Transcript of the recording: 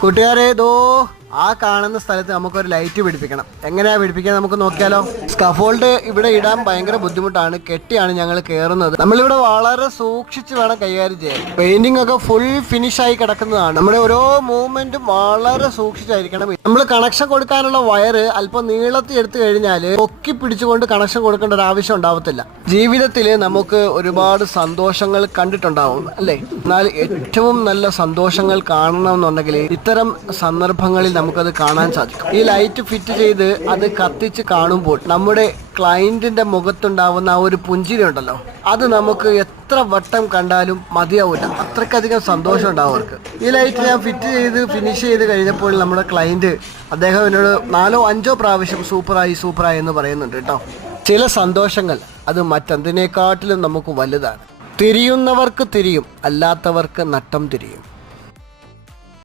കൂട്ടുകാരെ ഇതോ ആ കാണുന്ന സ്ഥലത്ത് നമുക്കൊരു ലൈറ്റ് പിടിപ്പിക്കണം. എങ്ങനെയാ പിടിപ്പിക്കാൻ നമുക്ക് നോക്കിയാലോ. സ്കഫോൾഡ് ഇവിടെ ഇടാൻ ഭയങ്കര ബുദ്ധിമുട്ടാണ്. കെട്ടിയാണ് ഞങ്ങൾ കയറുന്നത്. നമ്മളിവിടെ വളരെ സൂക്ഷിച്ച് വേണം കൈകാര്യം ചെയ്യാൻ. പെയിന്റിംഗ് ഒക്കെ ഫുൾ ഫിനിഷ് ആയി കിടക്കുന്നതാണ്. നമ്മുടെ ഓരോ മൂവ്മെന്റും വളരെ സൂക്ഷിച്ചായിരിക്കണം. നമ്മൾ കണക്ഷൻ കൊടുക്കാനുള്ള വയറ് അല്പം നീളത്തിൽ എടുത്തു കഴിഞ്ഞാൽ പൊക്കി പിടിച്ചുകൊണ്ട് കണക്ഷൻ കൊടുക്കേണ്ട ഒരു ആവശ്യം ഉണ്ടാവത്തില്ല. ജീവിതത്തിൽ നമുക്ക് ഒരുപാട് സന്തോഷങ്ങൾ കണ്ടിട്ടുണ്ടാവും അല്ലേ? എന്നാൽ ഏറ്റവും നല്ല സന്തോഷങ്ങൾ കാണണമെന്നുണ്ടെങ്കിൽ ഇത്തരം സന്ദർഭങ്ങളിൽ നമുക്കത് കാണാൻ സാധിക്കും. ഈ ലൈറ്റ് ഫിറ്റ് ചെയ്ത് അത് കത്തിച്ച് കാണുമ്പോൾ നമ്മുടെ ക്ലയന്റിന്റെ മുഖത്തുണ്ടാവുന്ന ആ ഒരു പുഞ്ചിരി ഉണ്ടല്ലോ, അത് നമുക്ക് എത്ര വട്ടം കണ്ടാലും മതിയാവില്ല. അത്രയ്ക്കധികം സന്തോഷം ഉണ്ടാവും അവർക്ക്. ഈ ലൈറ്റ് ഞാൻ ഫിനിഷ് ചെയ്ത് കഴിഞ്ഞപ്പോൾ നമ്മുടെ ക്ലയന്റ് അദ്ദേഹം എന്നോട് 4-5 പ്രാവശ്യം സൂപ്പറായി എന്ന് പറയുന്നുണ്ട് കേട്ടോ. ചില സന്തോഷങ്ങൾ അത് മറ്റെന്തിനേക്കാട്ടിലും നമുക്ക് വലുതാണ്. തിരിയുന്നവർക്ക് തിരിയും, അല്ലാത്തവർക്ക് നട്ടം തിരിയും.